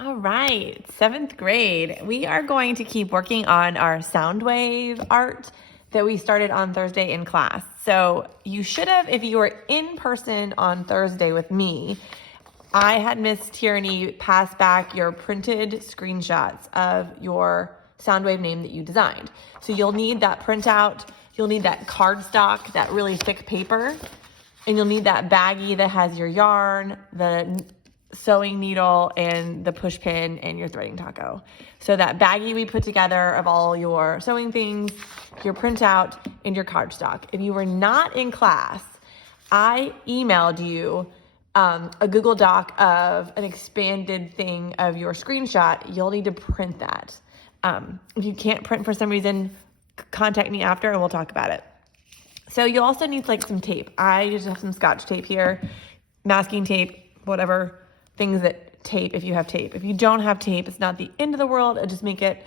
All right, 7th grade. We are going to keep working on our sound wave art that we started on Thursday in class. So you should have, if you were in person on Thursday with me, I had Miss Tierney pass back your printed screenshots of your sound wave name that you designed. So you'll need that printout, you'll need that cardstock, that really thick paper, and you'll need that baggie that has your yarn, the sewing needle, and the push pin, and your threading taco. So that baggie we put together of all your sewing things, your printout, and your cardstock. If you were not in class, I emailed you a Google Doc of an expanded thing of your screenshot. You'll need to print that. If you can't print for some reason, contact me after and we'll talk about it. So you also need like some tape. I just have some Scotch tape here, masking tape, whatever things that tape if you have tape. If you don't have tape, it's not the end of the world. It'll just make it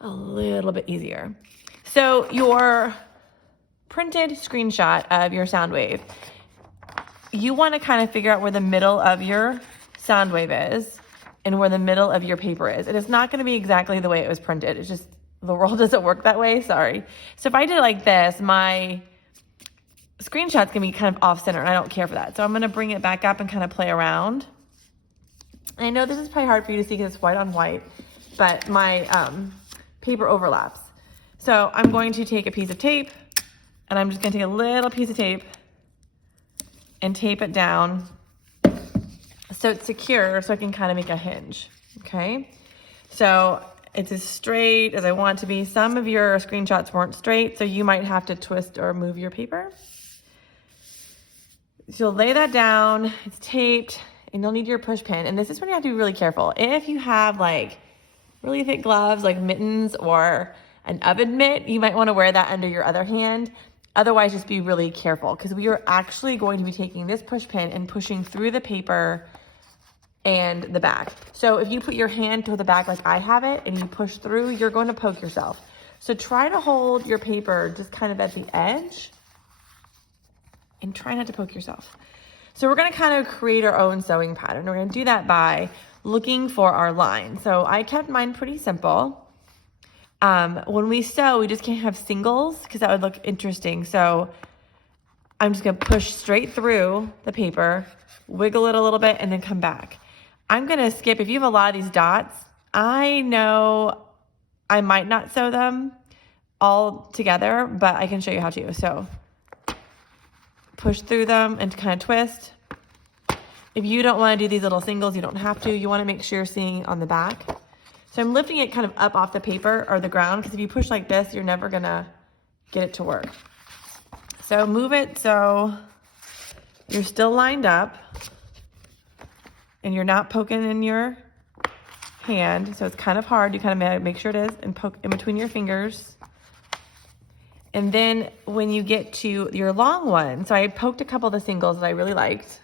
a little bit easier. So your printed screenshot of your sound wave, you want to kind of figure out where the middle of your sound wave is and where the middle of your paper is. And it's not going to be exactly the way it was printed. It's just the world doesn't work that way. Sorry. So if I did it like this, my screenshot's going to be kind of off center and I don't care for that. So I'm going to bring it back up and kind of play around. And I know this is probably hard for you to see because it's white on white, but my paper overlaps. So I'm going to take a piece of tape and I'm just going to take a little piece of tape and tape it down so it's secure so I can kind of make a hinge, okay? So it's as straight as I want it to be. Some of your screenshots weren't straight, so you might have to twist or move your paper. So you'll lay that down, it's taped, and you'll need your push pin. And this is when you have to be really careful. If you have like really thick gloves, like mittens or an oven mitt, you might want to wear that under your other hand. Otherwise, just be really careful because we are actually going to be taking this push pin and pushing through the paper and the back. So if you put your hand to the back like I have it and you push through, you're going to poke yourself. So try to hold your paper just kind of at the edge and try not to poke yourself. So we're going to kind of create our own sewing pattern. We're going to do that by looking for our line. So I kept mine pretty simple. When we sew, we just can't have singles because that would look interesting. So I'm just going to push straight through the paper, wiggle it a little bit, and then come back. I'm going to skip. If you have a lot of these dots, I know I might not sew them all together, but I can show you how to. So push through them and kind of twist. If you don't want to do these little singles, you don't have to. You want to make sure you're seeing on the back. So I'm lifting it kind of up off the paper or the ground because if you push like this, you're never going to get it to work. So move it so you're still lined up and you're not poking in your hand. So it's kind of hard. You kind of make sure it is and poke in between your fingers. And then when you get to your long one, so I poked a couple of the singles that I really liked.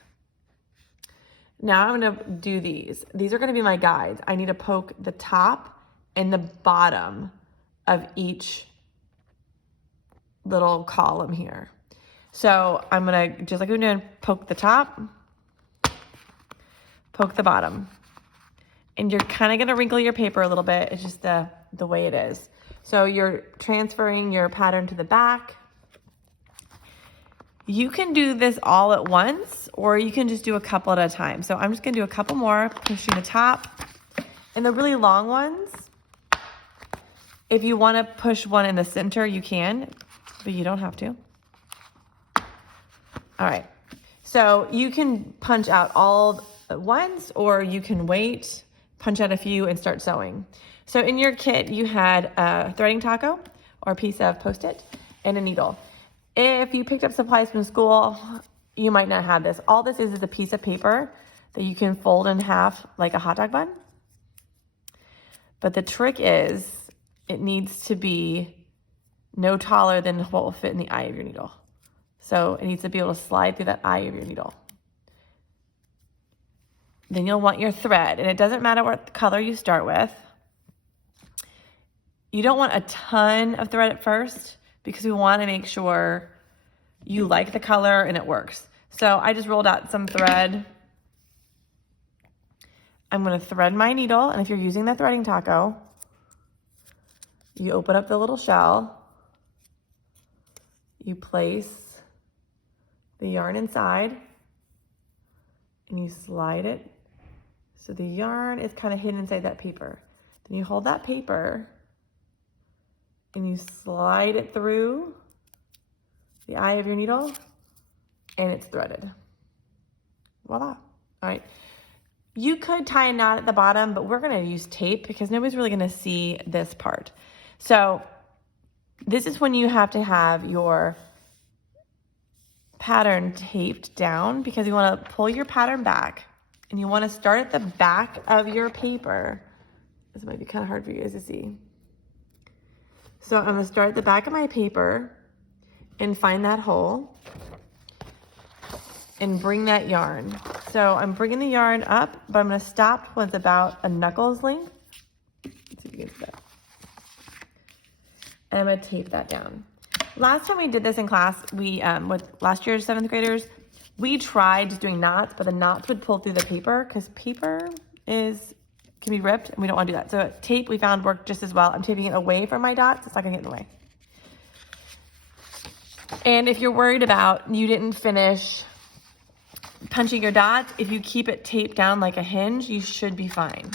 Now I'm going to do these. These are going to be my guides. I need to poke the top and the bottom of each little column here. So I'm going to, just like we're doing, poke the top, poke the bottom. And you're kind of going to wrinkle your paper a little bit. It's just the way it is. So you're transferring your pattern to the back. You can do this all at once, or you can just do a couple at a time. So I'm just going to do a couple more, pushing the top. And the really long ones, if you want to push one in the center, you can, but you don't have to. All right. So you can punch out all at once, or you can wait, punch out a few, and start sewing. So in your kit, you had a threading taco, or a piece of Post-it, and a needle. If you picked up supplies from school, you might not have this. All this is a piece of paper that you can fold in half like a hot dog bun. But the trick is it needs to be no taller than what will fit in the eye of your needle. So it needs to be able to slide through that eye of your needle. Then you'll want your thread, and it doesn't matter what color you start with. You don't want a ton of thread at first because we want to make sure you like the color and it works. So I just rolled out some thread. I'm going to thread my needle, and if you're using the threading taco, you open up the little shell, you place the yarn inside, and you slide it so the yarn is kind of hidden inside that paper. Then you hold that paper and you slide it through the eye of your needle, and it's threaded. Voila. All right. You could tie a knot at the bottom, but we're going to use tape because nobody's really going to see this part. So this is when you have to have your pattern taped down, because you want to pull your pattern back and you want to start at the back of your paper. This might be kind of hard for you guys to see. So I'm going to start at the back of my paper and find that hole and bring that yarn. So I'm bringing the yarn up, but I'm going to stop when it's about a knuckles length. Let's see if you can see that. And I'm going to tape that down. Last time we did this in class, we with last year's 7th graders, we tried just doing knots, but the knots would pull through the paper because paper can be ripped, and we don't want to do that. So tape we found worked just as well. I'm taping it away from my dots. It's not going to get in the way. And if you're worried about you didn't finish punching your dots, if you keep it taped down like a hinge, you should be fine.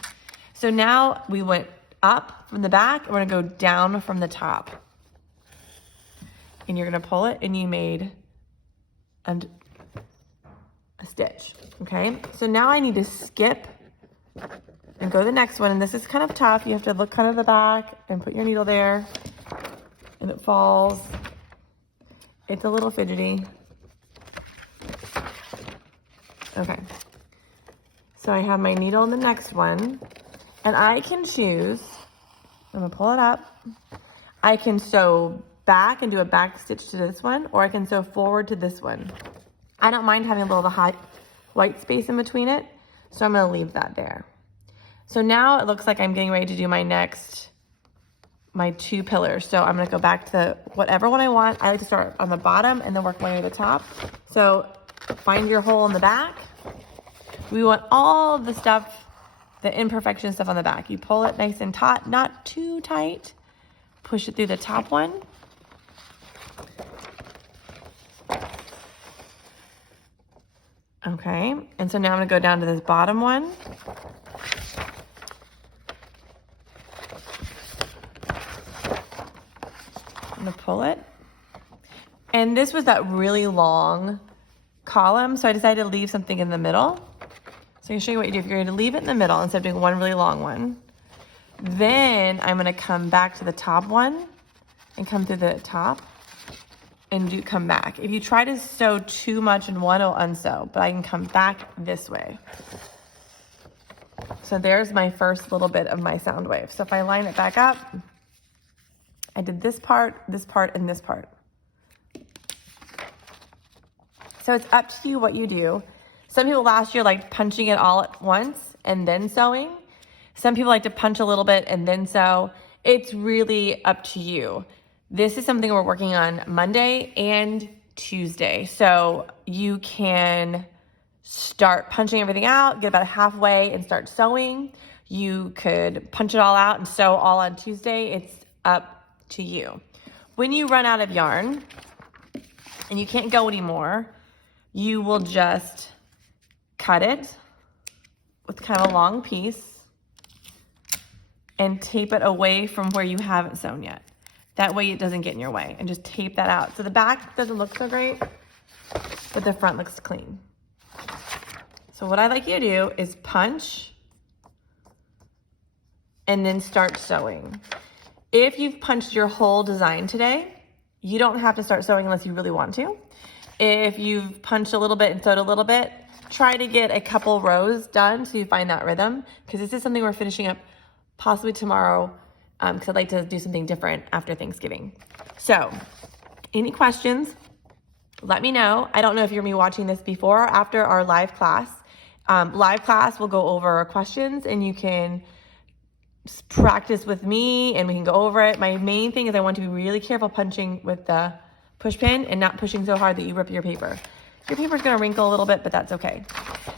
So now we went up from the back, and we're going to go down from the top. And you're going to pull it, and you made a stitch. Okay, so now I need to skip and go to the next one. And this is kind of tough. You have to look kind of the back and put your needle there, and it falls. It's a little fidgety. Okay, so I have my needle in the next one, and I can choose, I'm gonna pull it up. I can sew back and do a back stitch to this one, or I can sew forward to this one. I don't mind having a little white space in between it, so I'm gonna leave that there. So now it looks like I'm getting ready to do my 2 pillars. So I'm gonna go back to whatever one I want. I like to start on the bottom and then work my way to the top. So find your hole in the back. We want all the stuff, the imperfection stuff on the back. You pull it nice and taut, not too tight. Push it through the top one. Okay, and so now I'm gonna go down to this bottom one. I'm gonna pull it. And this was that really long column, so I decided to leave something in the middle. So I'm gonna show you what you do. If you're gonna leave it in the middle instead of doing one really long one, then I'm gonna come back to the top one and come through the top and come back. If you try to sew too much in one, it'll unsew, but I can come back this way. So there's my first little bit of my sound wave. So if I line it back up, I did this part, and this part. So it's up to you what you do. Some people last year liked punching it all at once and then sewing. Some people like to punch a little bit and then sew. It's really up to you. This is something we're working on Monday and Tuesday. So you can start punching everything out, get about halfway and start sewing. You could punch it all out and sew all on Tuesday. It's up to you. When you run out of yarn and you can't go anymore, you will just cut it with kind of a long piece and tape it away from where you haven't sewn yet. That way it doesn't get in your way, and just tape that out. So the back doesn't look so great, but the front looks clean. So what I'd like you to do is punch and then start sewing. If you've punched your whole design today, you don't have to start sewing unless you really want to. If you've punched a little bit and sewed a little bit, try to get a couple rows done so you find that rhythm, because this is something we're finishing up possibly tomorrow, because I'd like to do something different after Thanksgiving. So any questions, let me know. I don't know if you're gonna be watching this before or after our live class. Live class will go over questions, and you can practice with me and we can go over it. My main thing is I want to be really careful punching with the push pin and not pushing so hard that you rip your paper. Your paper's gonna wrinkle a little bit, but that's okay.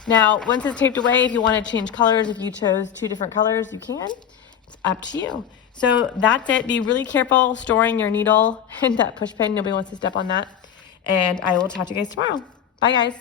Now, once it's taped away, if you wanna change colors, if you chose 2 different colors, you can. It's up to you. So that's it. Be really careful storing your needle and that push pin. Nobody wants to step on that. And I will talk to you guys tomorrow. Bye, guys.